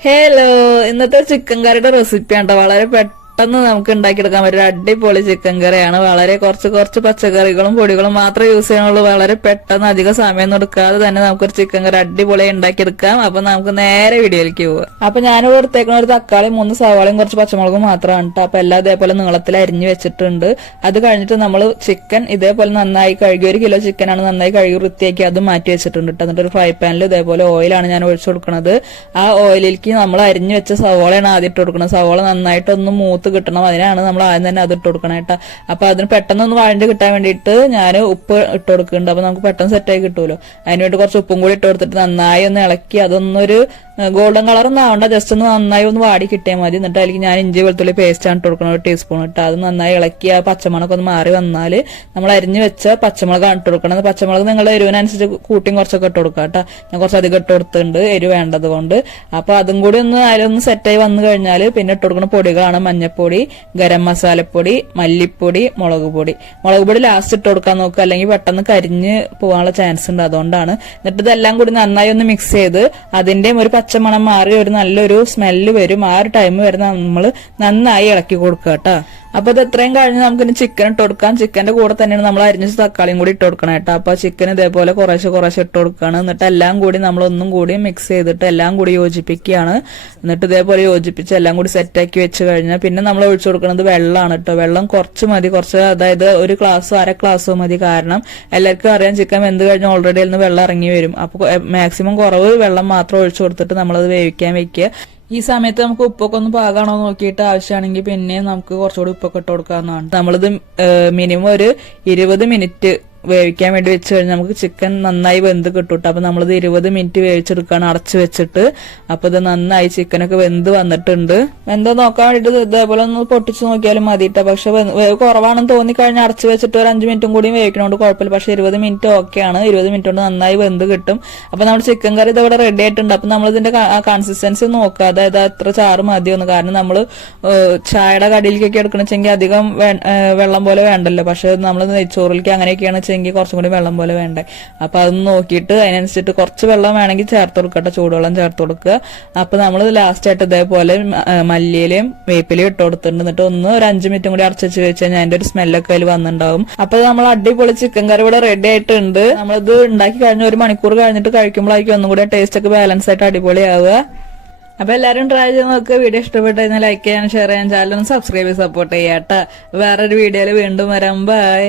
Hello ഇന്നത്തെ chicken കറിയുടെ recipe ആണ് വളരെ പെട്ടെന്ന് നമുക്ക് ഉണ്ടാക്കിയെടുക്കാൻ പറ്റും അടിപൊളി ചിക്കൻ കറിയാണ്. വളരെ കുറച്ച് കുറച്ച് പച്ചക്കറികളും പൊടികളും മാത്രമേ യൂസ് ചെയ്യാനുള്ളൂ. വളരെ പെട്ടെന്ന് അധികം സമയം എടുക്കാതെ തന്നെ നമുക്കൊരു ചിക്കൻ കറി അടിപൊളി ഉണ്ടാക്കിയെടുക്കാം. അപ്പൊ നമുക്ക് നേരെ വീഡിയോയിലേക്ക് പോവാം. അപ്പൊ ഞാൻ എടുത്തേക്കുന്ന ഒരു തക്കാളി മൂന്ന് സവാളയും കുറച്ച് പച്ചമുളകും മാത്രമാണ് കേട്ടോ അപ്പൊ എല്ലാം ഇതേപോലെ നീളത്തിൽ അരിഞ്ഞു വെച്ചിട്ടുണ്ട്. അത് കഴിഞ്ഞിട്ട് നമ്മൾ ചിക്കൻ ഇതേപോലെ നന്നായി കഴുകി ഒരു കിലോ ചിക്കൻ ആണ് നന്നായി കഴുകി വൃത്തിയാക്കി അത് മാറ്റി വെച്ചിട്ടുണ്ട് കേട്ടോ എന്നിട്ട് ഒരു ഫ്രൈ പാനിൽ ഇതേപോലെ ഓയിലാണ് ഞാൻ ഒഴിച്ചു കൊടുക്കുന്നത് ആ ഓയിലിലേക്ക് നമ്മൾ അരിഞ്ഞു വെച്ച സവാളയാണ് ആദ്യം ഇട്ട് കൊടുക്കുന്നത് സവോള നന്നായിട്ടൊന്ന് മൂത്ത് കിട്ടണം. അതിനാണ് നമ്മൾ ആദ്യം തന്നെ അത് ഇട്ട് കൊടുക്കണം കേട്ടോ അപ്പൊ അതിന് പെട്ടെന്ന് ഒന്ന് വഴണ്ട് കിട്ടാൻ വേണ്ടിയിട്ട് ഞാൻ ഉപ്പ് ഇട്ട് കൊടുക്കുന്നുണ്ട്. അപ്പൊ നമുക്ക് പെട്ടെന്ന് സെറ്റ് ആയി കിട്ടുമല്ലോ അതിനുവേണ്ടി കുറച്ച് ഉപ്പും കൂടി ഇട്ട് കൊടുത്തിട്ട് നന്നായി ഒന്ന് ഇളക്കി അതൊന്നൊരു ഗോൾഡൻ കളർ ഒന്നും ആവണ്ട ജസ്റ്റ് ഒന്ന് നന്നായി ഒന്ന് വാടി കിട്ടിയാൽ മതി. എന്നിട്ട് അതിലേക്ക് ഞാൻ ഇഞ്ചി വെളുത്തുള്ളി പേസ്റ്റ് ആണ് കൊടുക്കണം ഒരു ടീസ്പൂൺ ഇട്ട്. അത് നന്നായി ഇളക്കി ആ പച്ചമുളക് ഒന്ന് മാറി വന്നാൽ നമ്മൾ അരിഞ്ഞു വെച്ച പച്ചമുളകാണ് ഇട്ട് കൊടുക്കണം പച്ചമുളക് നിങ്ങൾ എരിവിനനുസരിച്ച് കൂട്ടിയും കുറച്ചൊക്കെ ഇട്ട് കൊടുക്കുക കേട്ടോ. ഞാൻ കുറച്ച് അധികം ഇട്ട് കൊടുത്തിട്ടുണ്ട് എരിവ് വേണ്ടത് കൊണ്ട്. അപ്പൊ അതും കൂടി ഒന്ന് അതിലൊന്ന് സെറ്റായി വന്നു കഴിഞ്ഞാൽ പിന്നെ ഇട്ട് കൊടുക്കുന്ന പൊടികളാണ് മഞ്ഞപ്പൊടി ഗരം മസാലപ്പൊടി മല്ലിപ്പൊടി മുളക് പൊടി. മുളക് പൊടി ലാസ്റ്റ് ഇട്ട് കൊടുക്കാൻ നോക്കുക. അല്ലെങ്കിൽ പെട്ടെന്ന് കരിഞ്ഞ് പോകാനുള്ള ചാൻസ് ഉണ്ട് അതുകൊണ്ടാണ്. എന്നിട്ട് ഇതെല്ലാം കൂടി നന്നായി ഒന്ന് മിക്സ് ചെയ്ത് അതിന്റെയും ഒരു പച്ചമണം മാറി ഒരു നല്ലൊരു സ്മെല്ല് വരും. ആ ഒരു ടൈം വരെ നമ്മൾ നന്നായി ഇളക്കി കൊടുക്കുക കേട്ടോ. അപ്പൊ ഇത് എത്രയും കഴിഞ്ഞ് നമുക്ക് ഇനി ചിക്കൻ ഇട്ട് കൊടുക്കാം. ചിക്കന്റെ കൂടെ തന്നെയാണ് നമ്മൾ അരിഞ്ഞ തക്കാളിയും കൂടി ഇട്ട് കൊടുക്കണം കേട്ടോ. അപ്പൊ ചിക്കൻ ഇതേപോലെ കുറേശ്ശെ കുറേശ്ശെ ഇട്ട് കൊടുക്കുകയാണ്. എന്നിട്ട് എല്ലാം കൂടി നമ്മൾ ഒന്നും കൂടി മിക്സ് ചെയ്തിട്ട് എല്ലാം കൂടി യോജിപ്പിക്കുകയാണ്. എന്നിട്ട് ഇതേപോലെ യോജിപ്പിച്ച് എല്ലാം കൂടി സെറ്റാക്കി വെച്ച് കഴിഞ്ഞാൽ പിന്നെ നമ്മൾ ഒഴിച്ചു കൊടുക്കുന്നത് വെള്ളമാണ് കേട്ടോ. വെള്ളം കുറച്ച് മതി. കുറച്ച് അതായത് ഒരു ഗ്ലാസ്സോ അര ഗ്ലാസ്സോ മതി. കാരണം എല്ലാവർക്കും അറിയാം ചിക്കൻ വെന്ത് കഴിഞ്ഞാൽ ഓൾറെഡി അതിൽ നിന്ന് വെള്ളം ഇറങ്ങി വരും. അപ്പോൾ മാക്സിമം കുറവ് വെള്ളം മാത്രം ഒഴിച്ചു കൊടുത്തിട്ട് നമ്മളത് വേവിക്കാൻ വെക്കുക. ഈ സമയത്ത് നമുക്ക് ഉപ്പൊക്കെ ഒന്ന് പാകാണോ നോക്കിയിട്ട് ആവശ്യമാണെങ്കിൽ പിന്നെ നമുക്ക് കുറച്ചുകൂടി ഉപ്പൊക്കെ ഇട്ട് കൊടുക്കാവുന്നതാണ്. നമ്മളിത് മിനിമം ഒരു ഇരുപത് മിനിറ്റ് വേവിക്കാൻ വേണ്ടി വെച്ച് കഴിഞ്ഞാൽ നമുക്ക് ചിക്കൻ നന്നായി വെന്ത് കിട്ടും അപ്പോൾ അപ്പൊ നമ്മളിത് ഇരുപത് മിനിറ്റ് വേവിച്ചെടുക്കാണ്. അടച്ച് വെച്ചിട്ട്. അപ്പൊ ഇത് നന്നായി ചിക്കനൊക്കെ വെന്ത് വന്നിട്ടുണ്ട്. വെന്ത് നോക്കാൻ വേണ്ടിയിട്ട് ഇതേപോലെ ഒന്ന് പൊട്ടിച്ച് നോക്കിയാലും മതിട്ടോ. പക്ഷെ വേവ് കുറവാണെന്ന് തോന്നിക്കഴിഞ്ഞാൽ അടച്ച് വെച്ചിട്ട് ഒരു അഞ്ച് മിനിറ്റും കൂടി വേവിക്കണോണ്ട് കുഴപ്പമില്ല. പക്ഷെ ഇരുപത് മിനിറ്റ് ഓക്കെയാണ് ഇരുപത് മിനിറ്റ് കൊണ്ട് നന്നായി വെന്ത് കിട്ടും. അപ്പൊ നമ്മുടെ ചിക്കൻ കറി ഇതവിടെ റെഡി ആയിട്ടുണ്ട്. അപ്പൊ നമ്മൾ ഇതിന്റെ കൺസിസ്റ്റൻസി നോക്കുക അതായത് അത്ര ചാറ് മതിയൊന്ന് കാരണം നമ്മൾ ചായയുടെ കടിയിലേക്കൊക്കെ എടുക്കണെച്ചെങ്കിൽ അധികം വെള്ളം പോലെ വേണ്ടല്ലോ. പക്ഷെ നമ്മൾ നെയ്ച്ചോറിലേക്ക് അങ്ങനെയൊക്കെയാണ് വെച്ചെങ്കിൽ കുറച്ചും കൂടി വെള്ളം പോലെ വേണ്ടേ. അപ്പൊ അതൊന്ന് നോക്കിയിട്ട് അതിനനുസരിച്ചിട്ട് കുറച്ച് വെള്ളം വേണമെങ്കിൽ ചേർത്ത് കൊടുക്കട്ടെ ചൂടുവെള്ളം ചേർത്ത് കൊടുക്കുക. അപ്പൊ നമ്മൾ ലാസ്റ്റ് ആയിട്ട് ഇതേപോലെ മല്ലിയിലും വേപ്പിലും ഇട്ട് കൊടുത്തിട്ടുണ്ട്. എന്നിട്ട് ഒന്ന് ഒരു അഞ്ച് മിനിറ്റും കൂടി അടച്ചു വെച്ച് കഴിഞ്ഞാൽ അതിന്റെ ഒരു സ്മെല്ലൊക്കെ അതിൽ വന്നിട്ടുണ്ടാവും. അപ്പൊ നമ്മൾ അടിപൊളി ചിക്കൻ കറി ഇവിടെ റെഡി ആയിട്ടുണ്ട്. നമ്മളിത് ഉണ്ടാക്കി കഴിഞ്ഞ ഒരു മണിക്കൂർ കഴിഞ്ഞിട്ട് കഴിക്കുമ്പോഴായിരിക്കും ഒന്നും കൂടി ടേസ്റ്റ് ഒക്കെ ബാലൻസ് ആയിട്ട് അടിപൊളിയാവുക. അപ്പൊ എല്ലാരും ട്രൈ ചെയ്ത് നോക്കുക. വീഡിയോ ഇഷ്ടപ്പെട്ടു കഴിഞ്ഞാൽ ലൈക്ക് ചെയ്യാൻ ഷെയർ ചെയ്യാൻ ചാനൽ സബ്സ്ക്രൈബ് ചെയ്ത് സപ്പോർട്ട് ചെയ്യാട്ടോ. വേറൊരു വീഡിയോയിൽ വീണ്ടും വരാം. ബൈ